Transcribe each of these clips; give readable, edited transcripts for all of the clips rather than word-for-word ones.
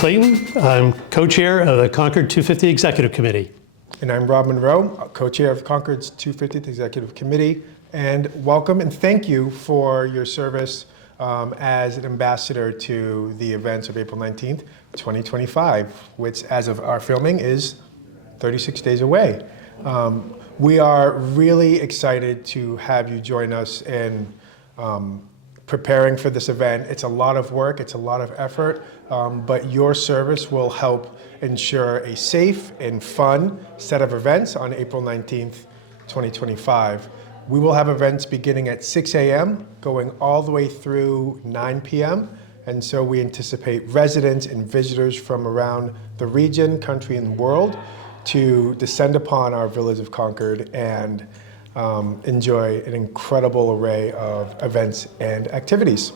Clayton. I'm co-chair of the Concord250 Executive Committee. And I'm Rob Monroe, co-chair of Concord's 250th Executive Committee. And welcome and thank you for your service as an ambassador to the events of April 19th, 2025, which as of our filming is 36 days away. We are really excited to have you join us in preparing for this event. It's a lot of work, it's a lot of effort, but your service will help ensure a safe and fun set of events on April 19th, 2025. We will have events beginning at 6 a.m., going all the way through 9 p.m., and so we anticipate residents and visitors from around the region, country, and world to descend upon our Village of Concord and enjoy an incredible array of events and activities.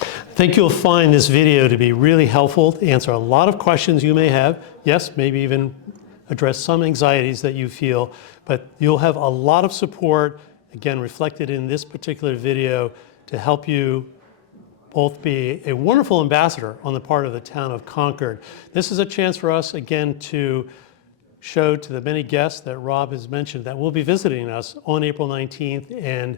I think you'll find this video to be really helpful to answer a lot of questions you may have. Yes, maybe even address some anxieties that you feel, but you'll have a lot of support, again, reflected in this particular video to help you both be a wonderful ambassador on the part of the town of Concord. This is a chance for us, again, to show to the many guests that Rob has mentioned that will be visiting us on April 19th, and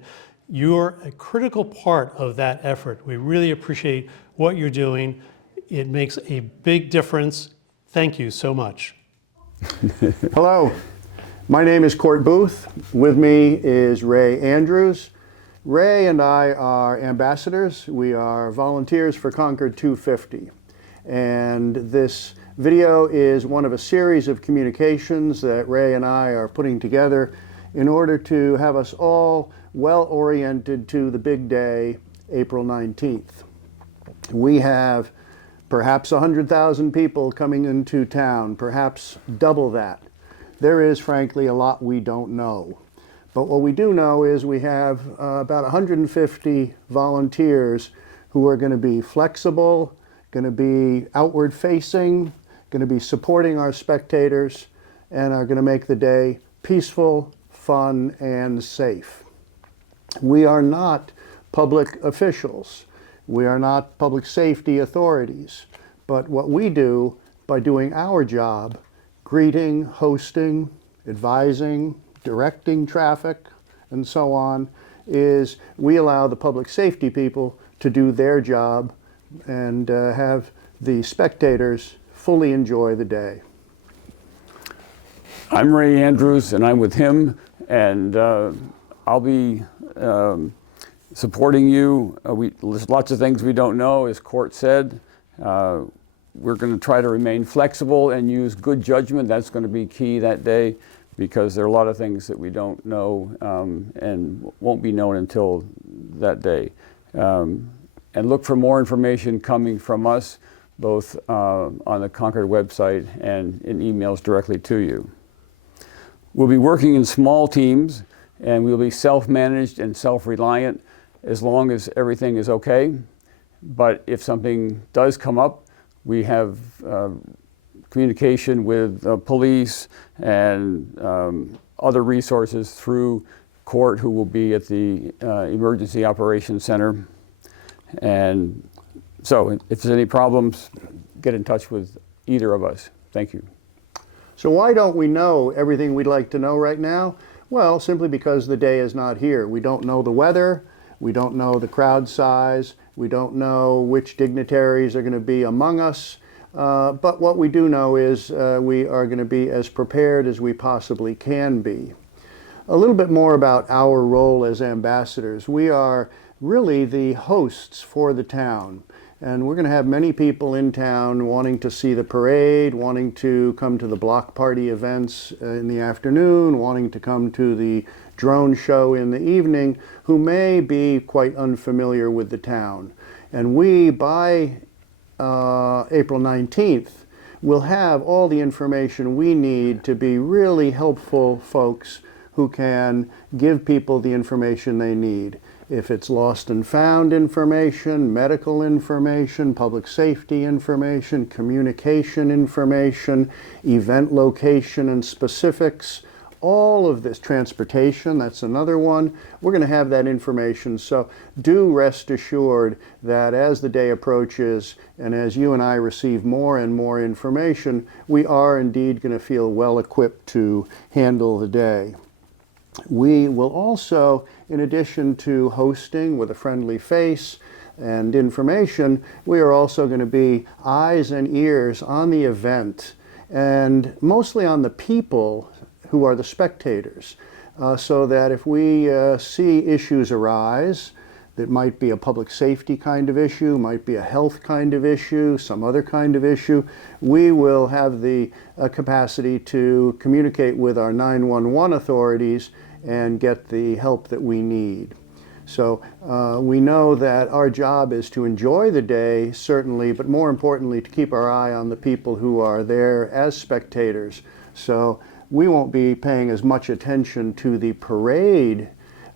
you're a critical part of that effort. We really appreciate what you're doing. It makes a big difference. Thank you so much. Hello, my name is Court Booth. With me is Ray Andrews. Ray and I are ambassadors. We are volunteers for Concord 250. And this video is one of a series of communications that Ray and I are putting together in order to have us all well oriented to the big day, April 19th. We have perhaps 100,000 people coming into town, perhaps double that. There is, frankly, a lot we don't know. But what we do know is we have about 150 volunteers who are going to be flexible, going to be outward facing, going to be supporting our spectators, and are going to make the day peaceful, fun, and safe. We are not public officials. We are not public safety authorities. But what we do by doing our job, greeting, hosting, advising, directing traffic, and so on, is we allow the public safety people to do their job and have the spectators fully enjoy the day. I'm Ray Andrews, and I'm with him, and I'll be supporting you. There's lots of things we don't know, as Court said. We're going to try to remain flexible and use good judgment. That's going to be key that day, because there are a lot of things that we don't know and won't be known until that day. And look for more information coming from us, both on the Concord website and in emails directly to you. We'll be working in small teams, and we'll be self-managed and self-reliant as long as everything is okay. But if something does come up, we have communication with police and other resources through Court, who will be at the Emergency Operations Center. And so if there's any problems, get in touch with either of us. Thank you. So why don't we know everything we'd like to know right now? Well, simply because the day is not here. We don't know the weather, we don't know the crowd size, we don't know which dignitaries are going to be among us, but what we do know is we are going to be as prepared as we possibly can be. A little bit more about our role as ambassadors. We are really the hosts for the town. And we're going to have many people in town wanting to see the parade, wanting to come to the block party events in the afternoon, wanting to come to the drone show in the evening, who may be quite unfamiliar with the town. And we, by April 19th, will have all the information we need to be really helpful folks who can give people the information they need. If it's lost and found information, medical information, public safety information, communication information, event location and specifics, all of this transportation, that's another one. We're going to have that information. So do rest assured that as the day approaches and as you and I receive more and more information, we are indeed going to feel well equipped to handle the day. We will also, in addition to hosting with a friendly face and information, we are also going to be eyes and ears on the event, and mostly on the people who are the spectators, so that if we see issues arise that might be a public safety kind of issue, might be a health kind of issue, some other kind of issue, we will have the capacity to communicate with our 911 authorities and get the help that we need. So we know that our job is to enjoy the day, certainly, but more importantly, to keep our eye on the people who are there as spectators. So we won't be paying as much attention to the parade,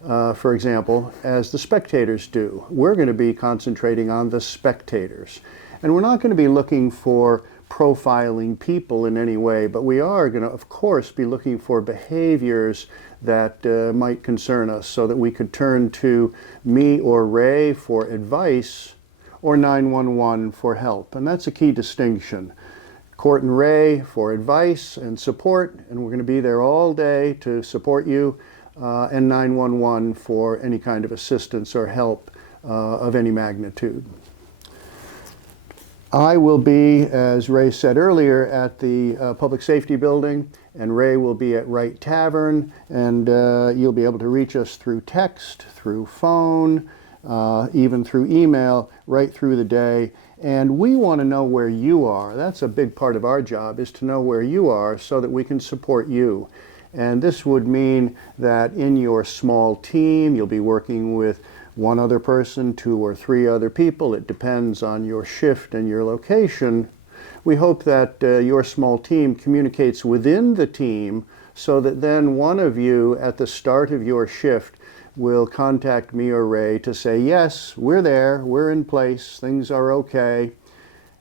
for example, as the spectators do. We're going to be concentrating on the spectators. And we're not going to be looking for profiling people in any way, but we are going to, of course, be looking for behaviors that might concern us, so that we could turn to me or Ray for advice or 911 for help. And that's a key distinction. Court and Ray for advice and support, and we're going to be there all day to support you, and 911 for any kind of assistance or help of any magnitude. I will be, as Ray said earlier, at the Public Safety Building, and Ray will be at Wright Tavern, and you'll be able to reach us through text, through phone, even through email, right through the day. And we want to know where you are. That's a big part of our job, is to know where you are so that we can support you. And this would mean that in your small team, you'll be working with one other person, 2 or 3 other people. It depends on your shift and your location. We hope that your small team communicates within the team, so that then one of you at the start of your shift will contact me or Ray to say, yes, we're there, we're in place, things are okay.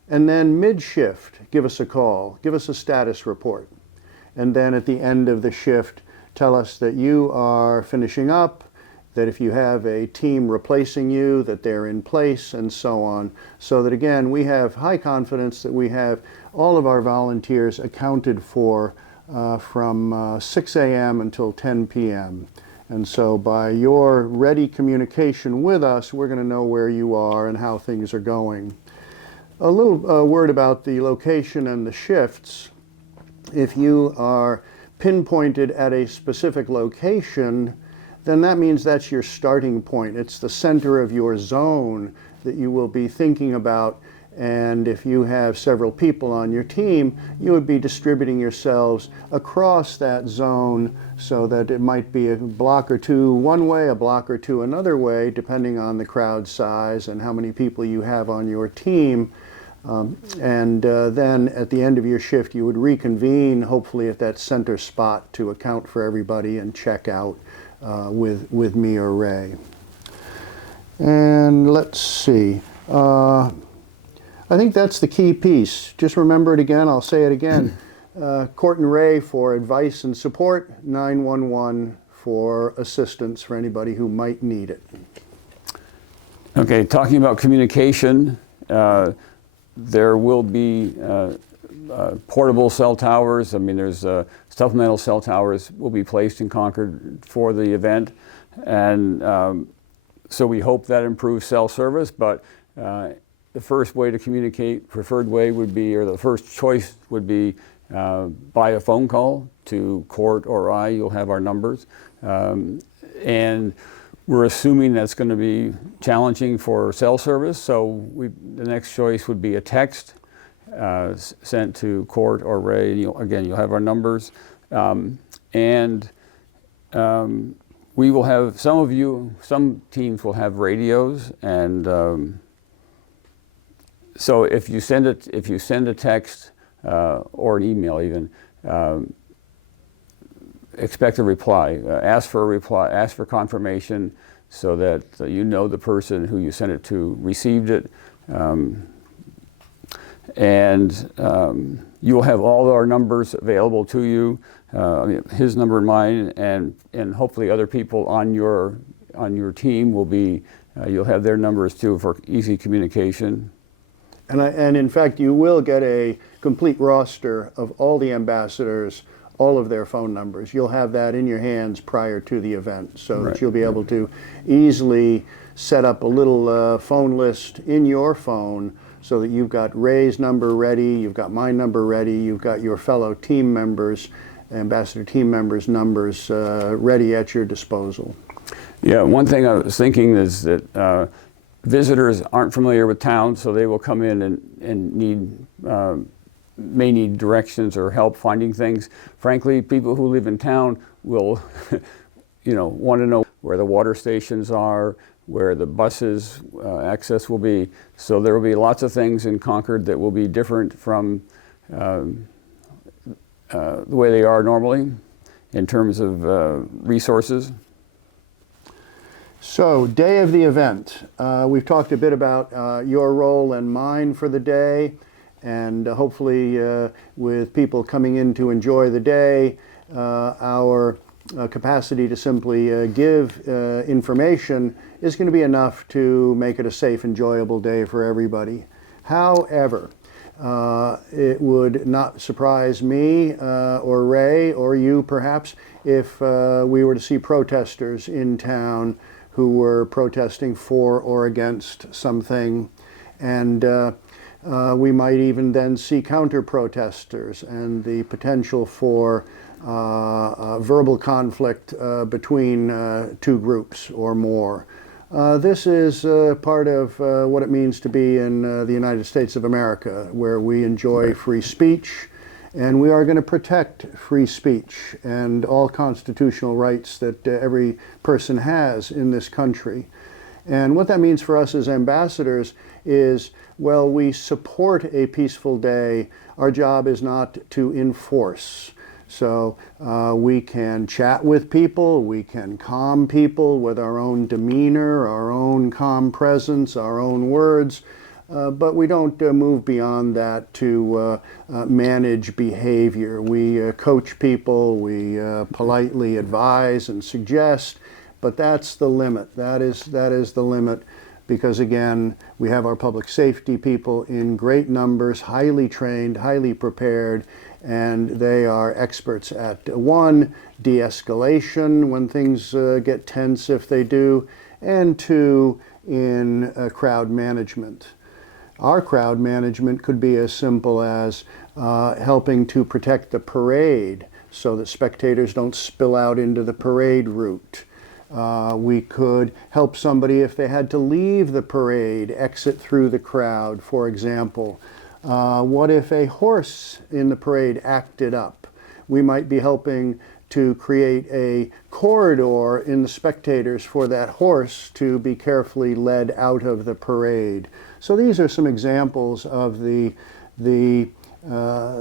And then mid-shift, give us a call, give us a status report. And then at the end of the shift, tell us that you are finishing up, that if you have a team replacing you, that they're in place, and so on. So that, again, we have high confidence that we have all of our volunteers accounted for from 6 a.m. until 10 p.m. And so by your ready communication with us, we're going to know where you are and how things are going. A little word about the location and the shifts. If you are pinpointed at a specific location, then that means that's your starting point. It's the center of your zone that you will be thinking about. And if you have several people on your team, you would be distributing yourselves across that zone, so that it might be a block or 2 one way, a block or 2 another way, depending on the crowd size and how many people you have on your team. Then at the end of your shift, you would reconvene, hopefully at that center spot, to account for everybody and check out with me or Ray. And let's see. I think that's the key piece. Just remember it again. I'll say it again. Court and Ray for advice and support, 911 for assistance for anybody who might need it. Okay, talking about communication, there will be portable cell towers. I mean, there's supplemental cell towers will be placed in Concord for the event. And so we hope that improves cell service, but the first way to communicate, preferred way would be, or the first choice would be by a phone call to Court or I. You'll have our numbers. And we're assuming that's going to be challenging for cell service, so the next choice would be a text sent to Court or Ray. And you'll have our numbers. We will have, some teams will have radios, and so if you send a text or an email even, expect a reply. Ask for a reply. Ask for confirmation, so that you know the person who you sent it to received it. you'll have all our numbers available to you, his number and mine, and hopefully other people on your team will be, you'll have their numbers too for easy communication. And in fact, you will get a complete roster of all the ambassadors, all of their phone numbers. You'll have that in your hands prior to the event, so that you'll be able to easily set up a little phone list in your phone so that you've got Ray's number ready, you've got my number ready, you've got your fellow team members, ambassador team members' numbers ready at your disposal. Yeah, one thing I was thinking is that visitors aren't familiar with town, so they will come in and may need directions or help finding things. Frankly, people who live in town will, want to know where the water stations are, where the buses access will be. So there will be lots of things in Concord that will be different from the way they are normally in terms of resources. So, day of the event. We've talked a bit about your role and mine for the day, and hopefully with people coming in to enjoy the day, our capacity to simply give information is going to be enough to make it a safe, enjoyable day for everybody. However, it would not surprise me or Ray or you perhaps if we were to see protesters in town who were protesting for or against something, and we might even then see counter-protesters and the potential for verbal conflict between two groups or more. This is part of what it means to be in the United States of America, where we enjoy free speech, and we are going to protect free speech and all constitutional rights that every person has in this country. And what that means for us as ambassadors is, well, we support a peaceful day. Our job is not to enforce. So we can chat with people, we can calm people with our own demeanor, our own calm presence, our own words, but we don't move beyond that to manage behavior. We coach people, we politely advise and suggest, but that's the limit. That is the limit, because again, we have our public safety people in great numbers, highly trained, highly prepared, and they are experts at one, de-escalation when things get tense if they do, and two, in crowd management. Our crowd management could be as simple as helping to protect the parade so that spectators don't spill out into the parade route. We could help somebody if they had to leave the parade, exit through the crowd, for example. What if a horse in the parade acted up? We might be helping to create a corridor in the spectators for that horse to be carefully led out of the parade. So these are some examples of the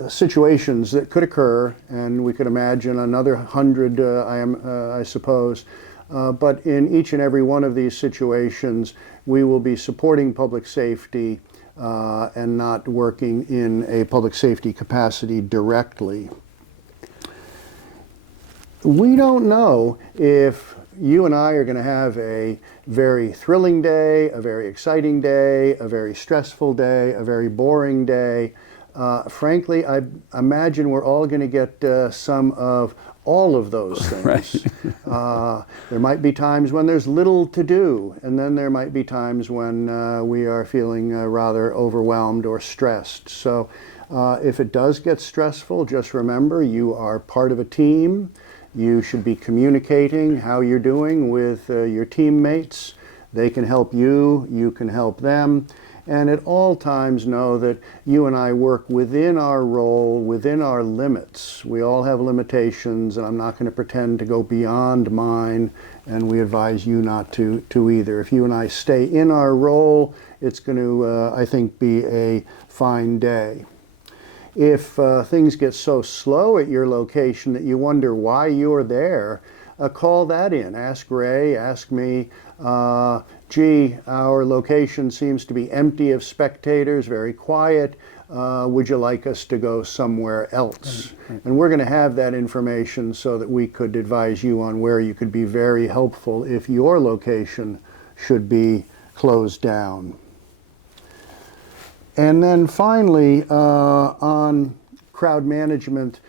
situations that could occur, and we could imagine another 100, I suppose. But in each and every one of these situations, we will be supporting public safety and not working in a public safety capacity directly. We don't know if you and I are going to have a very thrilling day, a very exciting day, a very stressful day, a very boring day. Frankly, I imagine we're all going to get some of all of those things. Right. There might be times when there's little to do, and then there might be times when we are feeling rather overwhelmed or stressed. So if it does get stressful, just remember you are part of a team. You should be communicating how you're doing with your teammates. They can help you, you can help them. And at all times know that you and I work within our role, within our limits. We all have limitations, and I'm not going to pretend to go beyond mine, and we advise you not to either. If you and I stay in our role, it's going to, I think, be a fine day. If things get so slow at your location that you wonder why you're there, call that in. Ask Ray, ask me, gee, our location seems to be empty of spectators, very quiet. would you like us to go somewhere else? And we're going to have that information so that we could advise you on where you could be very helpful if your location should be closed down. And then finally, on crowd management,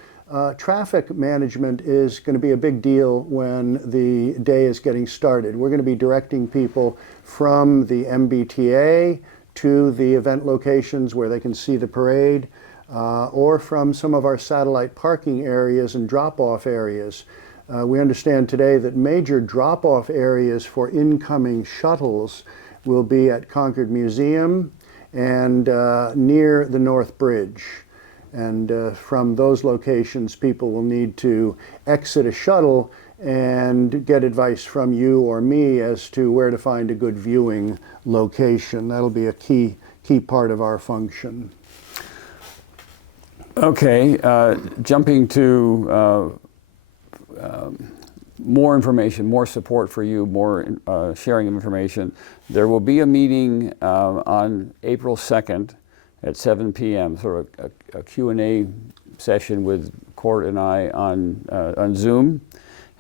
traffic management is going to be a big deal when the day is getting started. We're going to be directing people from the MBTA to the event locations where they can see the parade, or from some of our satellite parking areas and drop-off areas. We understand today that major drop-off areas for incoming shuttles will be at Concord Museum and near the North Bridge. And from those locations, people will need to exit a shuttle and get advice from you or me as to where to find a good viewing location. That'll be a key part of our function. Okay, jumping to more information, more support for you, more sharing of information. There will be a meeting on April 2nd at 7 p.m., sort of a Q&A session with Court and I on Zoom.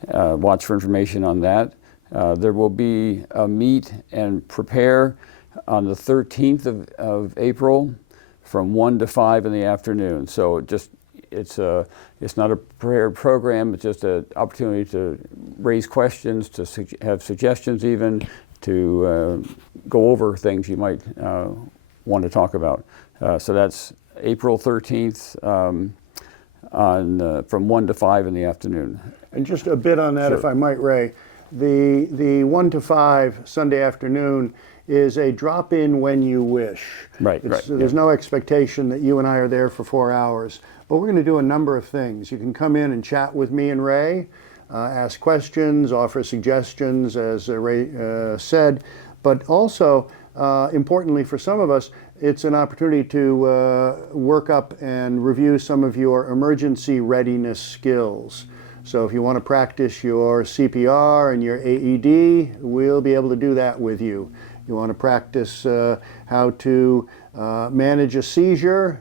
Watch for information on that. There will be a meet and prepare on the 13th of April from 1 to 5 in the afternoon. So it's not a prayer program, it's just an opportunity to raise questions, to have suggestions even, to go over things you might want to talk about. So that's April 13th from 1 to 5 in the afternoon. And just a bit on that, Sure. if I might, Ray. The 1 to 5 Sunday afternoon is a drop-in when you wish. Right. There's no expectation that you and I are there for 4 hours. But we're going to do a number of things. You can come in and chat with me and Ray, ask questions, offer suggestions, as Ray said. But also, importantly for some of us, it's an opportunity to work up and review some of your emergency readiness skills. So if you want to practice your CPR and your AED, we'll be able to do that with you. You want to practice how to manage a seizure,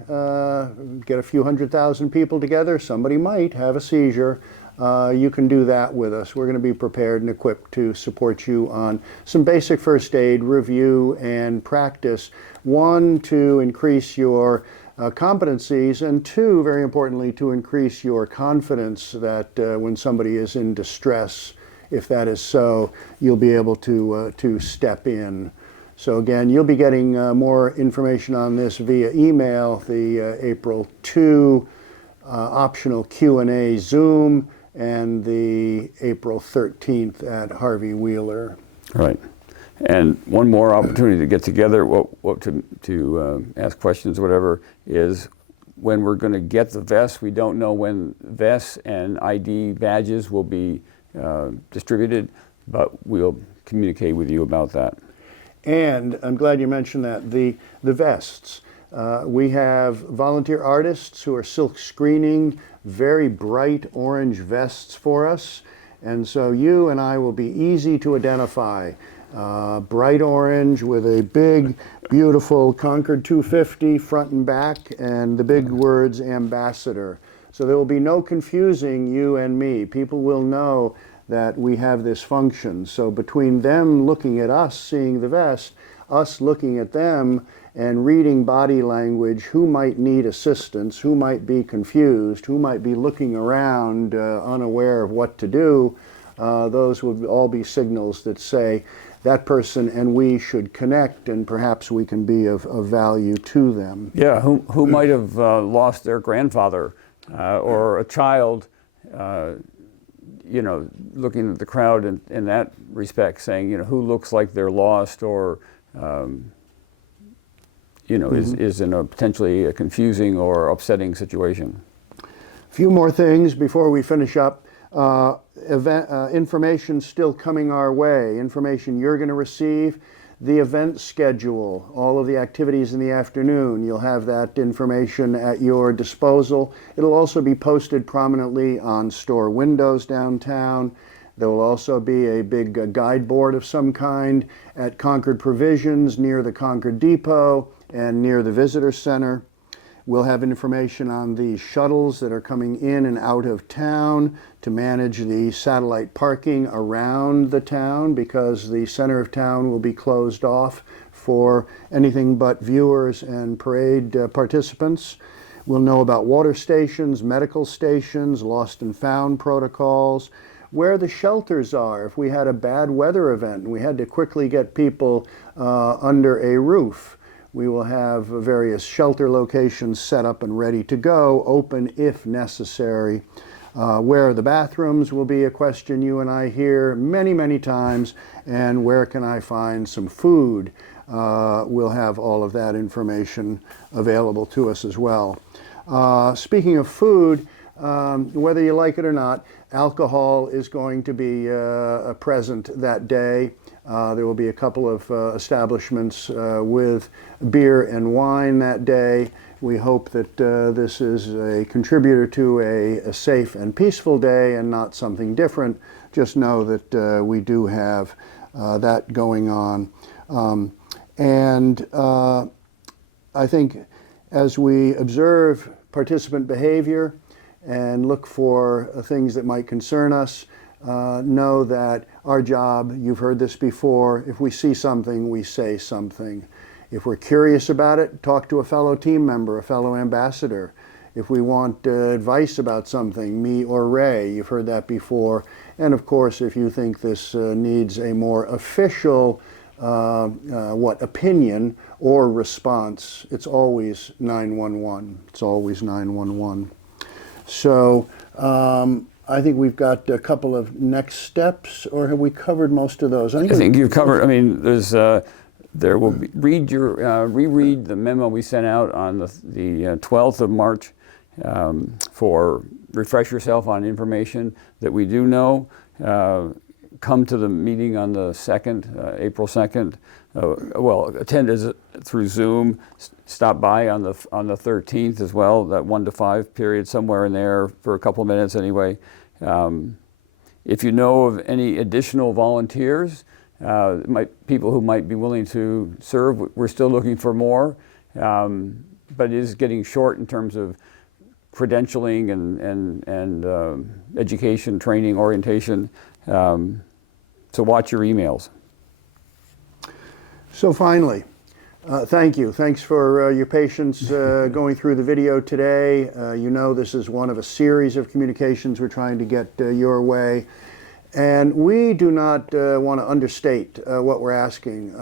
get a few 100,000 people together, somebody might have a seizure. You can do that with us. We're going to be prepared and equipped to support you on some basic first aid review and practice. One, to increase your competencies, and two, very importantly, to increase your confidence that when somebody is in distress, if that is so, you'll be able to step in. So again, you'll be getting more information on this via email, the April 2 optional Q&A Zoom, and the April 13th at Harvey Wheeler. Right. And one more opportunity to get together, to ask questions, whatever, is when we're going to get the vests. We don't know when vests and ID badges will be distributed, but we'll communicate with you about that. And I'm glad you mentioned that, the vests. We have volunteer artists who are silk screening very bright orange vests for us. And so you and I will be easy to identify. Bright orange with a big, beautiful Concord250 front and back, and the big words ambassador. So there will be no confusing you and me. People will know that we have this function. So between them looking at us, seeing the vest, us looking at them and reading body language, who might need assistance, who might be confused, who might be looking around unaware of what to do, those would all be signals that say that person and we should connect, and perhaps we can be of value to them. Yeah, who might have lost their grandfather or a child, looking at the crowd in that respect, saying, who looks like they're lost, or is in a potentially a confusing or upsetting situation. A few more things before we finish up. Information still coming our way, information you're going to receive, the event schedule, all of the activities in the afternoon. You'll have that information at your disposal. It'll also be posted prominently on store windows downtown. There will also be a big guide board of some kind at Concord Provisions near the Concord Depot and near the Visitor Center. We'll have information on the shuttles that are coming in and out of town to manage the satellite parking around the town, because the center of town will be closed off for anything but viewers and parade participants. We'll know about water stations, medical stations, lost and found protocols, where the shelters are. If we had a bad weather event and we had to quickly get people under a roof, we will have various shelter locations set up and ready to go, open if necessary. Where are the bathrooms will be a question you and I hear many, many times, and where can I find some food? We'll have all of that information available to us as well. Speaking of food, whether you like it or not, alcohol is going to be present that day. There will be a couple of establishments with beer and wine that day. We hope that this is a contributor to a safe and peaceful day and not something different. Just know that we do have that going on. I think as we observe participant behavior and look for things that might concern us, know that our job, you've heard this before, if we see something, we say something. If we're curious about it, talk to a fellow team member, a fellow ambassador. If we want advice about something, me or Ray, you've heard that before. And of course, if you think this needs a more official opinion or response, it's always 911. It's always 911. So I think we've got a couple of next steps, or have we covered most of those? I think you've covered. I mean, there's there will be reread the memo we sent out on the 12th of March for refresh yourself on information that we do know. Come to the meeting on the 2nd, April 2nd. Attend through Zoom. Stop by on the 13th as well, that 1 to 5 period, somewhere in there for a couple of minutes anyway. If you know of any additional volunteers, people who might be willing to serve, we're still looking for more, but it is getting short in terms of credentialing and education, training, orientation. So watch your emails. So finally, thank you. Thanks for your patience going through the video today. You know this is one of a series of communications we're trying to get your way. And we do not want to understate what we're asking.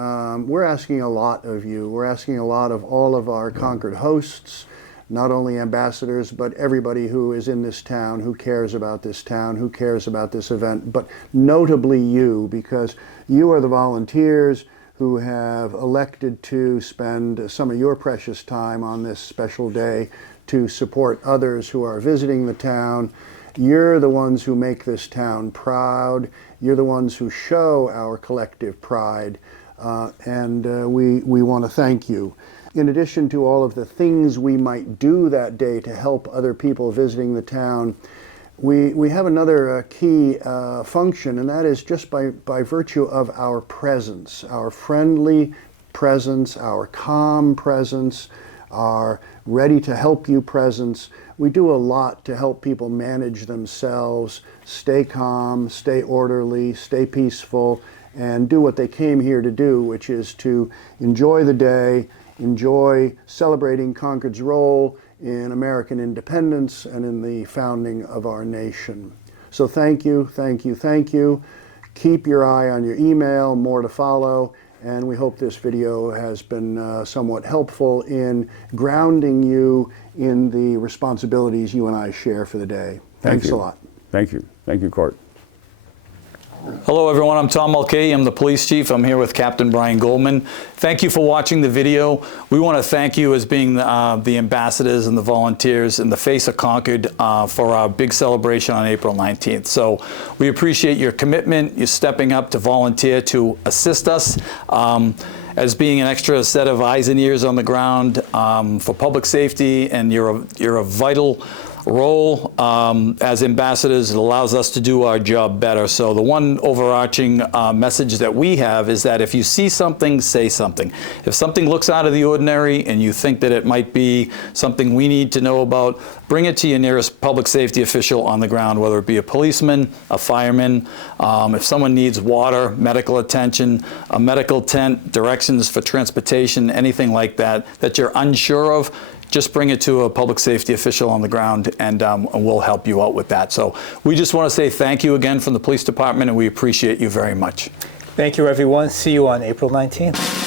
We're asking a lot of you. We're asking a lot of all of our Concord hosts, not only ambassadors, but everybody who is in this town, who cares about this town, who cares about this event, but notably you, because you are the volunteers who have elected to spend some of your precious time on this special day to support others who are visiting the town. You're the ones who make this town proud. You're the ones who show our collective pride, and we want to thank you. In addition to all of the things we might do that day to help other people visiting the town, we have another key function, and that is just by virtue of our presence, our friendly presence, our calm presence, our ready to help you presence. We do a lot to help people manage themselves, stay calm, stay orderly, stay peaceful, and do what they came here to do, which is to enjoy the day, enjoy celebrating Concord's role in American independence and in the founding of our nation. So thank you, thank you, thank you. Keep your eye on your email, more to follow, and we hope this video has been somewhat helpful in grounding you in the responsibilities you and I share for the day. Thanks a lot. Thank you. Thank you, Court. Hello everyone, I'm Tom Mulcahy, I'm the police chief. I'm here with Captain Brian Goldman. Thank you for watching the video. We want to thank you as being the ambassadors and the volunteers in the face of Concord for our big celebration on April 19th. So we appreciate your commitment, you stepping up to volunteer to assist us. As being an extra set of eyes and ears on the ground for public safety, and you're a vital role as ambassadors. It allows us to do our job better. So the one overarching message that we have is that if you see something, say something. If something looks out of the ordinary and you think that it might be something we need to know about, bring it to your nearest public safety official on the ground, whether it be a policeman, a fireman, if someone needs water, medical attention, a medical tent, directions for transportation, anything like that, that you're unsure of, just bring it to a public safety official on the ground, and we'll help you out with that. So we just want to say thank you again from the police department, and we appreciate you very much. Thank you, everyone. See you on April 19th.